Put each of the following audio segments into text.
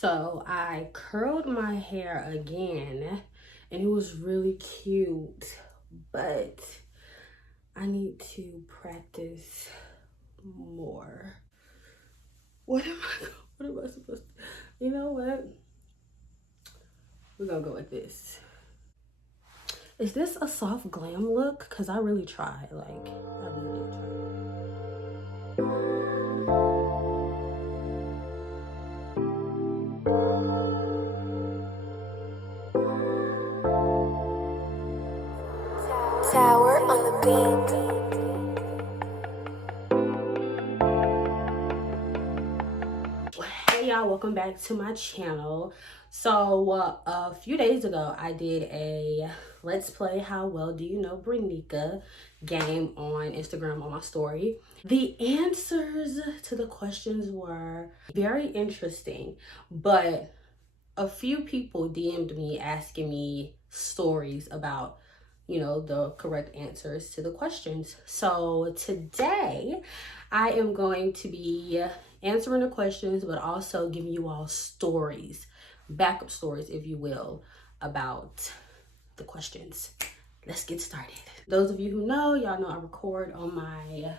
So I curled my hair again and it was really cute, but I need to practice more. What am I supposed to, you know what? We're gonna go with this. Is this a soft glam look? Cause I really tried, like I really did try. Tower on the beat. Hey y'all, welcome back to my channel. So a few days ago I did a let's play how well do you know Brenika game on Instagram on my story. The answers to the questions were very interesting, but a few people DM'd me asking me stories about, you know, the correct answers to the questions. So today I am going to be answering the questions, but also giving you all stories, backup stories, if you will, about the questions. Let's get started. Those of you who know, y'all know I record on my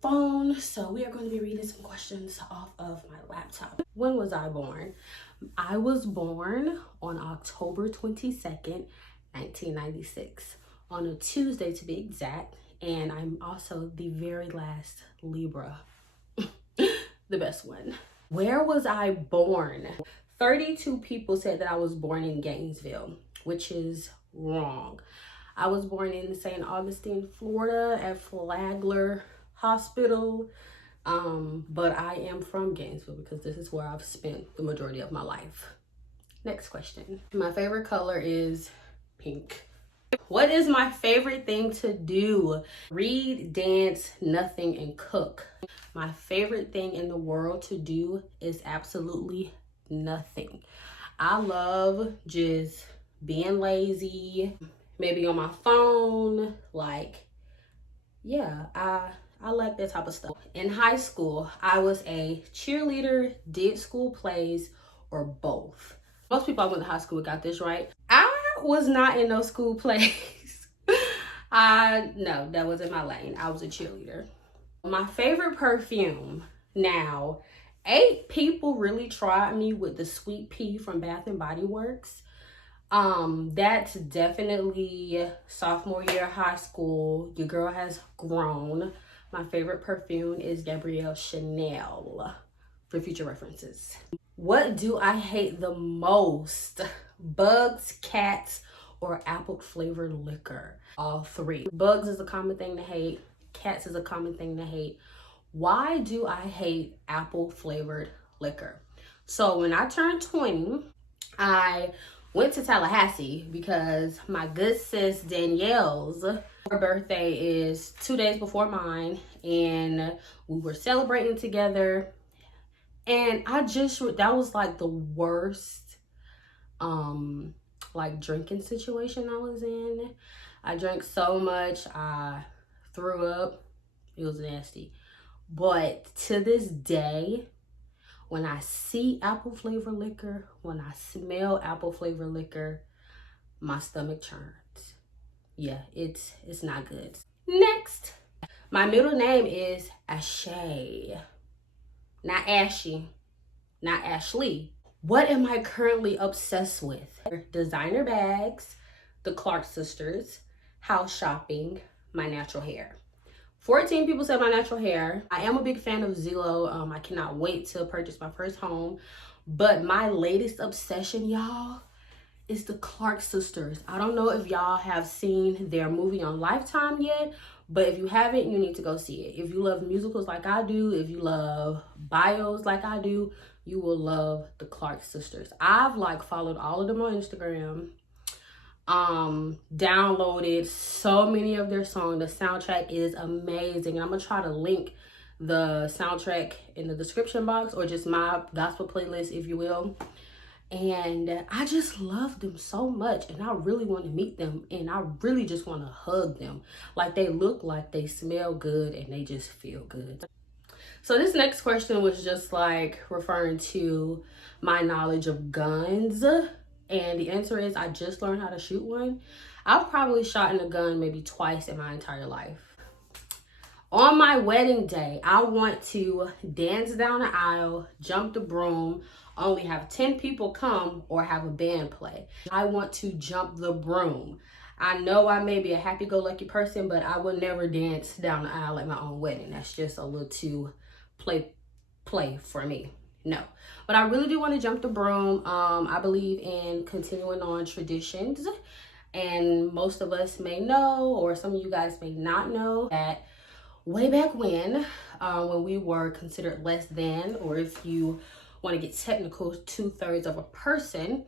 phone, so we are going to be reading some questions off of my laptop. When was I born? I was born on October 22nd, 1996, on a Tuesday to be exact, and I'm also the very last Libra, the best one. Where was I born? 32 people said that I was born in Gainesville, which is wrong. I was born in St. Augustine, Florida at Flagler Hospital, but I am from Gainesville because this is where I've spent the majority of my life. Next question. My favorite color is pink. What is my favorite thing to do? Read, dance, nothing, and cook. My favorite thing in the world to do is absolutely nothing. I love just being lazy, maybe on my phone, like, yeah, I like that type of stuff. In high school, I was a cheerleader, did school plays, or both. Most people I went to high school got this right. I was not in no school plays. No, that wasn't my lane. I was a cheerleader. My favorite perfume. Now, 8 people really tried me with the Sweet Pea from Bath and Body Works. That's definitely sophomore year of high school. Your girl has grown. My favorite perfume is Gabrielle Chanel, for future references. What do I hate the most? Bugs, cats, or apple flavored liquor? All 3. Bugs is a common thing to hate. Cats is a common thing to hate. Why do I hate apple flavored liquor? So when I turned 20, I went to Tallahassee because my good sis Danielle's, her birthday is 2 days before mine, and we were celebrating together. And that was like the worst like drinking situation I was in. I drank so much, I threw up. It was nasty. But to this day, when I see apple flavor liquor, when I smell apple flavor liquor, my stomach churns. Yeah, it's not good. Next, my middle name is Ashay. Not Ashy, not Ashley. What am I currently obsessed with? Designer bags, the Clark sisters, house shopping, my natural hair. 14 people said my natural hair. I am a big fan of Zillow. I cannot wait to purchase my first home. But my latest obsession, y'all, is the Clark sisters. I don't know if y'all have seen their movie on Lifetime yet, but if you haven't, you need to go see it. If you love musicals like I do, if you love bios like I do, you will love the Clark sisters. I've like followed all of them on Instagram. Downloaded so many of their songs. The soundtrack is amazing, and I'm gonna try to link the soundtrack in the description box, or just my gospel playlist, if you will. And I just love them so much, and I really want to meet them, and I really just want to hug them. Like, they look like they smell good and they just feel good. So this next question was just like referring to my knowledge of guns. And the answer is I just learned how to shoot one. I've probably shot in a gun maybe twice in my entire life. On my wedding day, I want to dance down the aisle, jump the broom, only have 10 people come or have a band play. I want to jump the broom. I know I may be a happy-go-lucky person, but I would never dance down the aisle at my own wedding. That's just a little too play for me. No, but I really do want to jump the broom. I believe in continuing on traditions, and most of us may know, or some of you guys may not know, that way back when we were considered less than, or if you want to get technical, 2/3 of a person,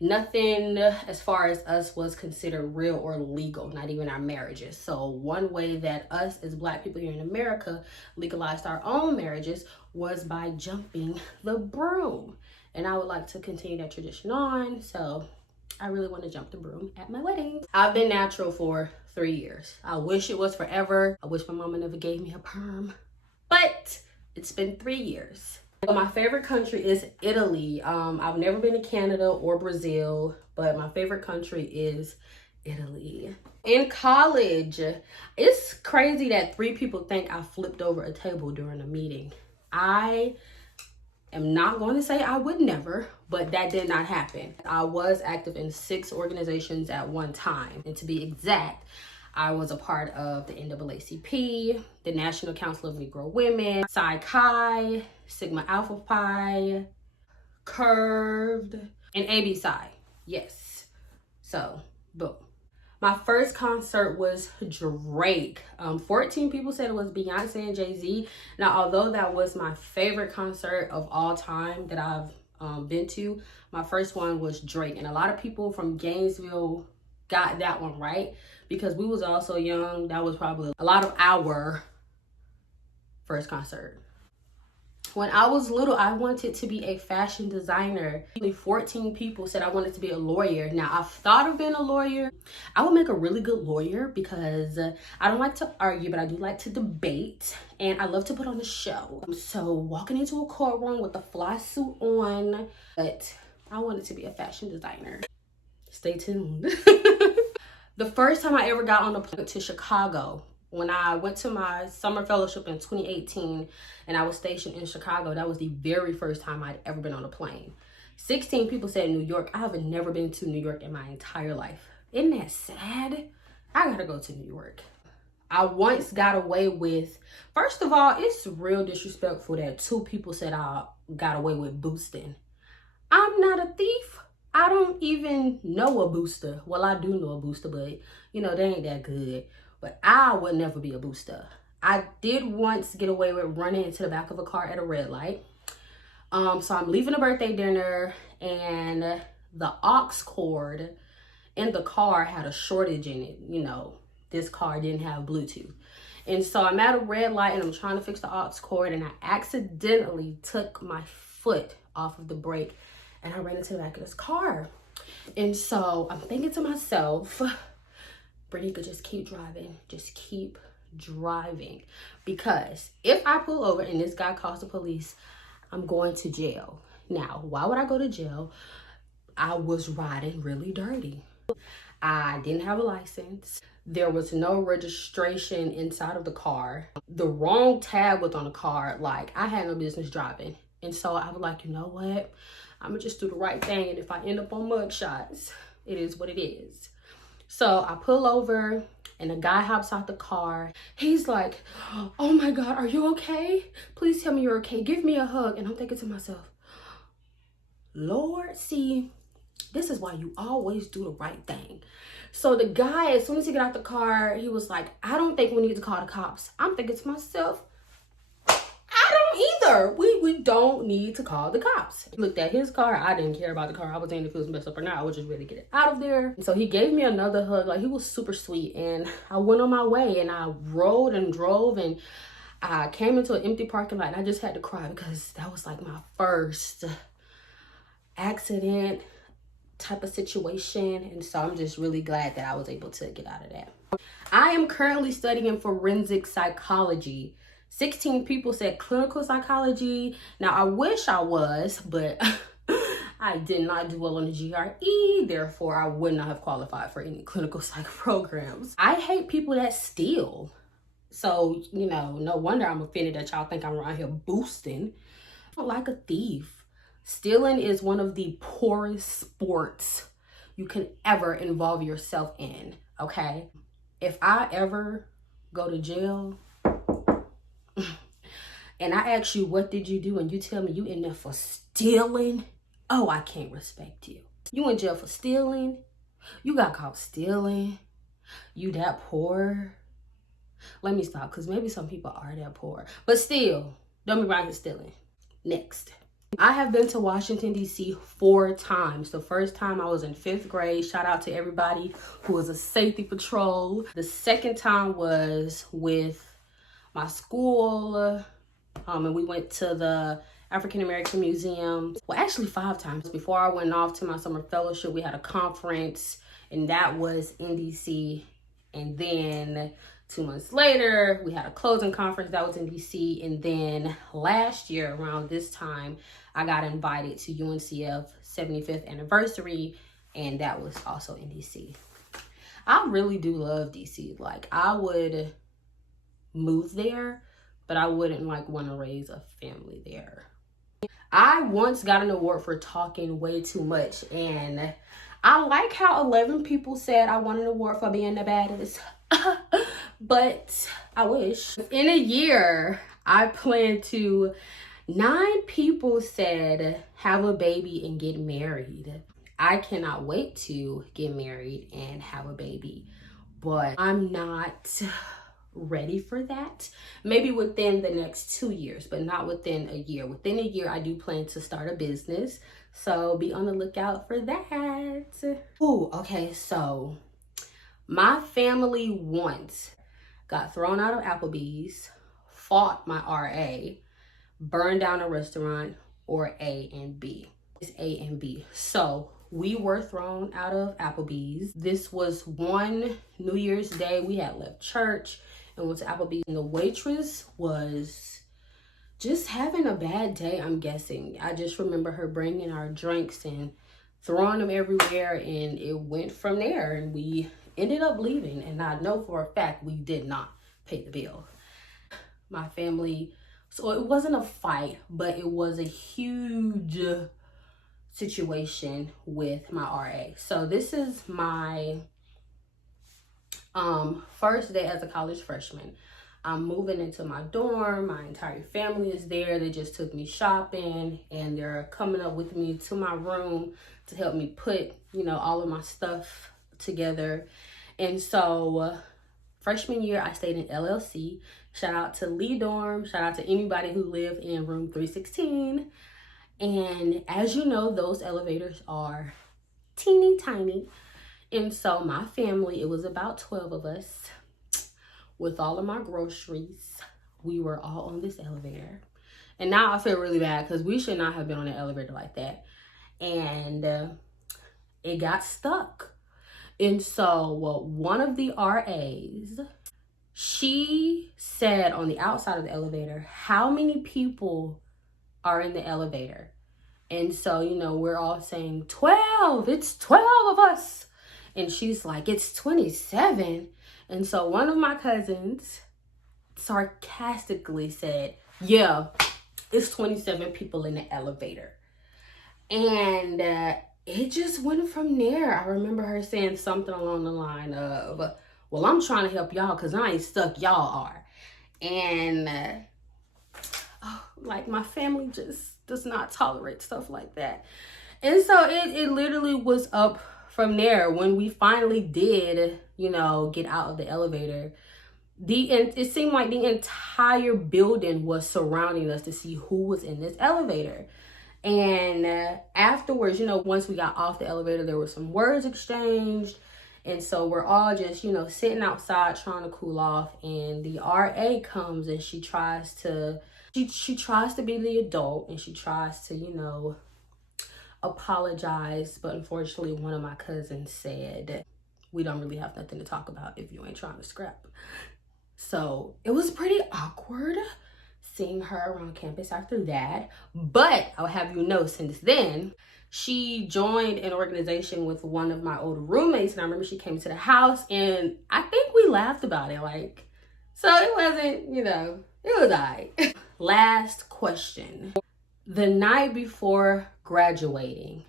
nothing as far as us was considered real or legal, not even our marriages. So one way that us as Black people here in America legalized our own marriages was by jumping the broom. And I would like to continue that tradition on. So I really want to jump the broom at my wedding. I've been natural for 3 years. I wish it was forever. I wish my mama never gave me a perm, but it's been 3 years. So my favorite country is Italy. I've never been to Canada or Brazil, but my favorite country is Italy. In college, it's crazy that 3 people think I flipped over a table during a meeting. I am not going to say I would never, but that did not happen. I was active in 6 organizations at one time. And to be exact, I was a part of the NAACP, the National Council of Negro Women, Psi Chi, Sigma Alpha Pi, Curved, and AB Psi. Yes. So, boom. My first concert was Drake. 14 people said it was Beyonce and Jay-Z. Now, although that was my favorite concert of all time that I've been to, my first one was Drake. And a lot of people from Gainesville got that one right because we was all so young. That was probably a lot of our first concert. When I was little, I wanted to be a fashion designer. Only 14 people said I wanted to be a lawyer. Now, I've thought of being a lawyer. I would make a really good lawyer because I don't like to argue, but I do like to debate. And I love to put on a show. So walking into a courtroom with a fly suit on, but I wanted to be a fashion designer. Stay tuned. The first time I ever got on a plane to Chicago, when I went to my summer fellowship in 2018 and I was stationed in Chicago, that was the very first time I'd ever been on a plane. 16 people said New York. I have never been to New York in my entire life. Isn't that sad? I gotta go to New York. I once got away with, first of all, it's real disrespectful that 2 people said I got away with boosting. I'm not a thief. I don't even know a booster. Well, I do know a booster, but you know, they ain't that good. But I would never be a booster. I did once get away with running into the back of a car at a red light. So I'm leaving a birthday dinner and the aux cord in the car had a shortage in it. You know, this car didn't have Bluetooth. And so I'm at a red light and I'm trying to fix the aux cord and I accidentally took my foot off of the brake and I ran into the back of this car. And so I'm thinking to myself, Brenika, just keep driving. Just keep driving. Because if I pull over and this guy calls the police, I'm going to jail. Now, why would I go to jail? I was riding really dirty. I didn't have a license. There was no registration inside of the car. The wrong tab was on the car. Like, I had no business driving. And so I was like, you know what? I'm gonna just do the right thing. And if I end up on mug shots, it is what it is. So I pull over and a guy hops out the car. He's like, oh my God, are you okay? Please tell me you're okay. Give me a hug. And I'm thinking to myself, Lord, see, this is why you always do the right thing. So the guy, as soon as he got out the car, he was like, I don't think we need to call the cops. I'm thinking to myself, I don't either. We don't need to call the cops. He looked at his car. I didn't care about the car. I was saying if it was messed up or not. I was just ready to get it out of there. So he gave me another hug. Like, he was super sweet. And I went on my way and I rode and drove and I came into an empty parking lot and I just had to cry because that was like my first accident type of situation. And so I'm just really glad that I was able to get out of that. I am currently studying forensic psychology. 16 people said clinical psychology. Now, I wish I was, but I did not do well on the GRE. Therefore, I would not have qualified for any clinical psych programs. I hate people that steal. So, you know, no wonder I'm offended that y'all think I'm around here boosting. I'm like a thief. Stealing is one of the poorest sports you can ever involve yourself in, okay? If I ever go to jail and I ask you, what did you do? And you tell me you in there for stealing, oh, I can't respect you. You in jail for stealing? You got caught stealing? You that poor? Let me stop, because maybe some people are that poor. But still, don't be around here stealing. Next. I have been to Washington, D.C. 4 times. The first time I was in 5th grade. Shout out to everybody who was a safety patrol. The second time was with my school. And we went to the African American Museum. Well, actually 5 times. Before I went off to my summer fellowship, we had a conference, and that was in DC. And then 2 months later, we had a closing conference that was in DC. And then last year, around this time, I got invited to UNCF 75th anniversary, and that was also in DC. I really do love DC. Like, I would move there, but I wouldn't like want to raise a family there. I once got an award for talking way too much, and I like how 11 people said I won an award for being the baddest. But I wish. In a year, I plan to, 9 people said have a baby and get married. I cannot wait to get married and have a baby, but I'm not ready for that. Maybe within the next 2 years, but not within a year. Within a year, I do plan to start a business, so be on the lookout for that. Oh, okay, so my family once got thrown out of Applebee's, fought my RA, burned down a restaurant, or A and B. It's A and B. So we were thrown out of Applebee's. This was one New Year's Day. We had left church and went to Applebee's, and the waitress was just having a bad day, I'm guessing. I just remember her bringing our drinks and throwing them everywhere, and it went from there, and we ended up leaving. And I know for a fact we did not pay the bill. My family, so it wasn't a fight, but it was a huge situation with my RA. So this is my first day as a college freshman. I'm moving into my dorm. My entire family is there. They just took me shopping, and they're coming up with me to my room to help me put, you know, all of my stuff together. And so freshman year, I stayed in LLC. Shout out to Lee Dorm. Shout out to anybody who lived in room 316. And as you know, those elevators are teeny tiny. And so my family, it was about 12 of us with all of my groceries. We were all on this elevator. And now I feel really bad because we should not have been on an elevator like that. And it got stuck. And so one of the RAs, she said on the outside of the elevator, how many people are in the elevator? And so, you know, we're all saying 12, it's 12 of us. And she's like, it's 27. And so one of my cousins sarcastically said, yeah, it's 27 people in the elevator. And it just went from there. I remember her saying something along the line of, well, I'm trying to help y'all because I ain't stuck, y'all are. And like, my family just does not tolerate stuff like that. And so it literally was up from there. When we finally did, you know, get out of the elevator, it seemed like the entire building was surrounding us to see who was in this elevator. And afterwards, you know, once we got off the elevator, there were some words exchanged. And so we're all just, you know, sitting outside trying to cool off. And the RA comes and she tries to be the adult, and she tries to, you know, apologize. But unfortunately, one of my cousins said, we don't really have nothing to talk about if you ain't trying to scrap. So it was pretty awkward seeing her around campus after that. But I'll have you know, since then, she joined an organization with one of my old roommates. And I remember she came to the house and I think we laughed about it. Like, so it wasn't, you know, it was all right. Last question. The night before graduating,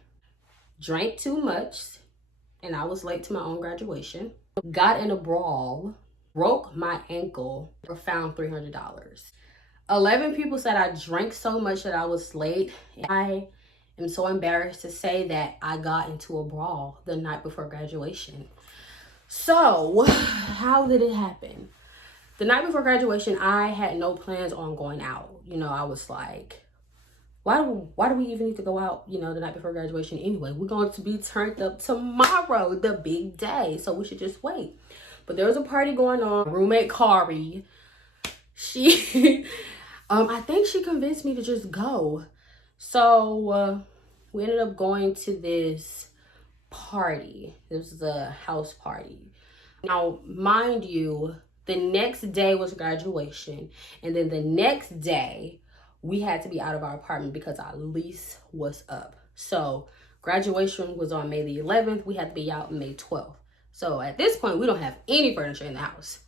drank too much and I was late to my own graduation. Got in a brawl, broke my ankle, or found $300. 11 people said I drank so much that I was late. I am so embarrassed to say that I got into a brawl the night before graduation. So, how did it happen? The night before graduation, I had no plans on going out. You know, I was like, why do we even need to go out, you know, the night before graduation anyway? We're going to be turned up tomorrow, the big day. So we should just wait. But there was a party going on. Roommate Kari, she, I think she convinced me to just go. So we ended up going to this party. This was a house party. Now, mind you, the next day was graduation. And then the next day, we had to be out of our apartment because our lease was up. So graduation was on May the 11th. We had to be out May 12th. So at this point, we don't have any furniture in the house.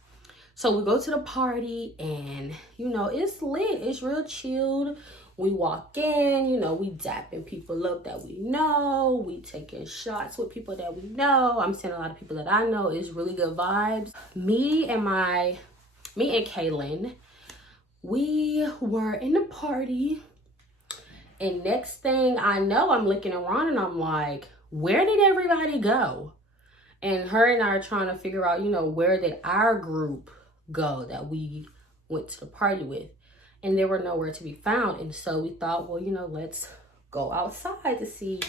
So we go to the party and, you know, it's lit. It's real chilled. We walk in, you know, we dapping people up that we know. We taking shots with people that we know. I'm seeing a lot of people that I know. It's really good vibes. Me and Kaylin, we were in the party, and next thing I know, I'm looking around and I'm like, where did everybody go? And her and I are trying to figure out, you know, where did our group go that we went to the party with? And they were nowhere to be found. And so we thought, well, you know, let's go outside to see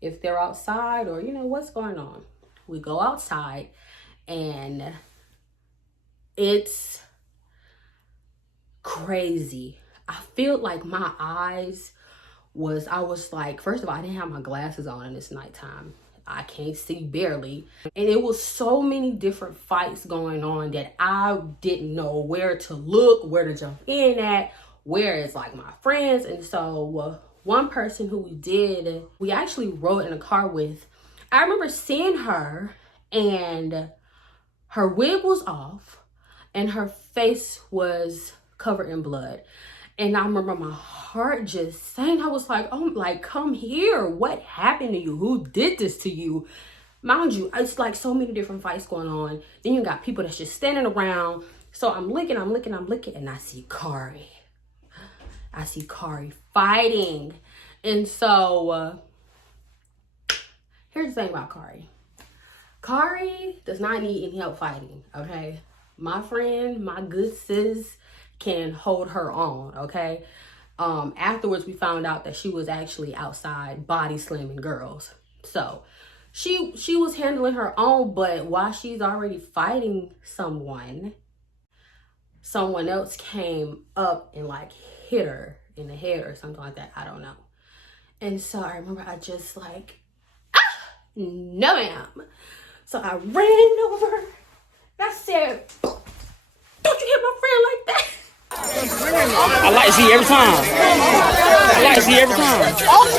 if they're outside or, you know, what's going on. We go outside and it's crazy. I feel like my eyes I was like, first of all, I didn't have my glasses on and it's nighttime. I can't see barely. And it was so many different fights going on that I didn't know where to look, where to jump in at, where is like my friends. And so one person who we actually rode in a car with, I remember seeing her and her wig was off and her face was covered in blood. And I remember my heart just saying, I was like, oh, like, come here. What happened to you? Who did this to you? Mind you, it's like so many different fights going on. Then you got people that's just standing around. So I'm looking, and I see Kari. I see Kari fighting. And so here's the thing about Kari. Kari does not need any help fighting, okay? My friend, my good sis, can hold her own, okay? Afterwards, we found out that she was actually outside body slamming girls. So she was handling her own, but while she's already fighting someone else came up and like hit her in the head or something like that. I don't know. And so I remember I just like, no ma'am. So I ran over and I said, don't you hit my friend like that. I like to see every time. I like to see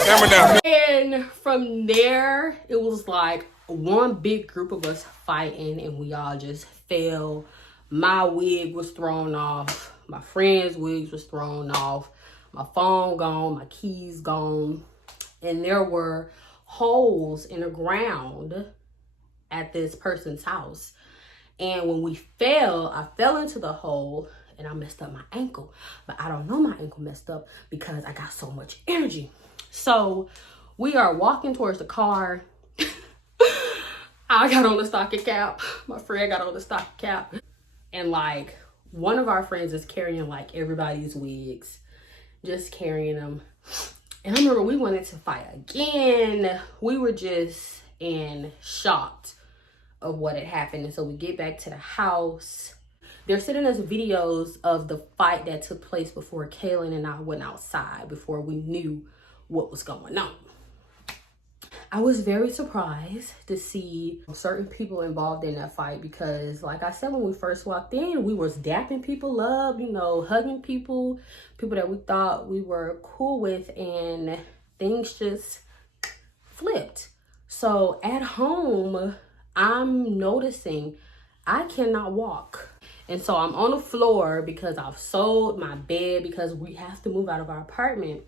every time. And from there, it was like one big group of us fighting and we all just fell. My wig was thrown off. My friend's wigs was thrown off. My phone gone. My keys gone. And there were holes in the ground at this person's house. And when we fell, I fell into the hole and I messed up my ankle. But I don't know my ankle messed up because I got so much energy. So we are walking towards the car. I got on the stocking cap. My friend got on the stocking cap. And like one of our friends is carrying like everybody's wigs. Just carrying them. And I remember we wanted to fight again. We were just in shock of what had happened. And so we get back to the house. They're sending us videos of the fight that took place before Kaylin and I went outside, before we knew what was going on. I was very surprised to see certain people involved in that fight because, like I said, when we first walked in, we was dapping people up, you know, hugging people that we thought we were cool with, and things just flipped. So at home, I'm noticing I cannot walk. And so I'm on the floor because I've sold my bed because we have to move out of our apartment.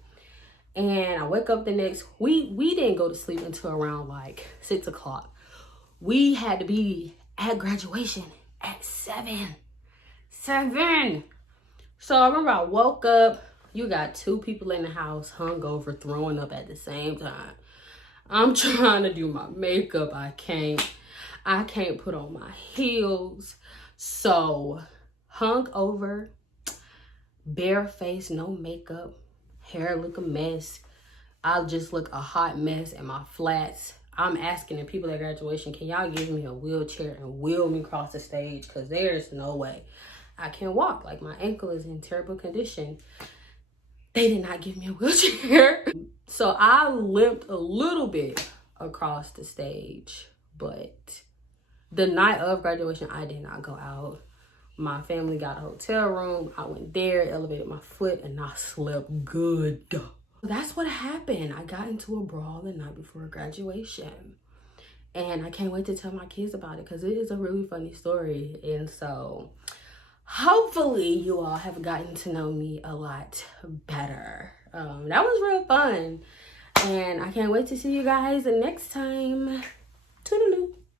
And I wake up the next, we didn't go to sleep until around like 6 o'clock. We had to be at graduation at 7. So I remember I woke up, you got 2 people in the house hungover throwing up at the same time. I'm trying to do my makeup. I can't put on my heels. So hungover, bare face, no makeup, hair look a mess. I just look a hot mess in my flats. I'm asking the people at graduation, can y'all give me a wheelchair and wheel me across the stage? Because there's no way I can walk. Like, my ankle is in terrible condition. They did not give me a wheelchair. So I limped a little bit across the stage. But the night of graduation, I did not go out. My family got a hotel room. I went there, elevated my foot, and I slept good. That's what happened. I got into a brawl the night before graduation. And I can't wait to tell my kids about it because it is a really funny story. And so hopefully you all have gotten to know me a lot better. That was real fun. And I can't wait to see you guys next time. Toodaloo.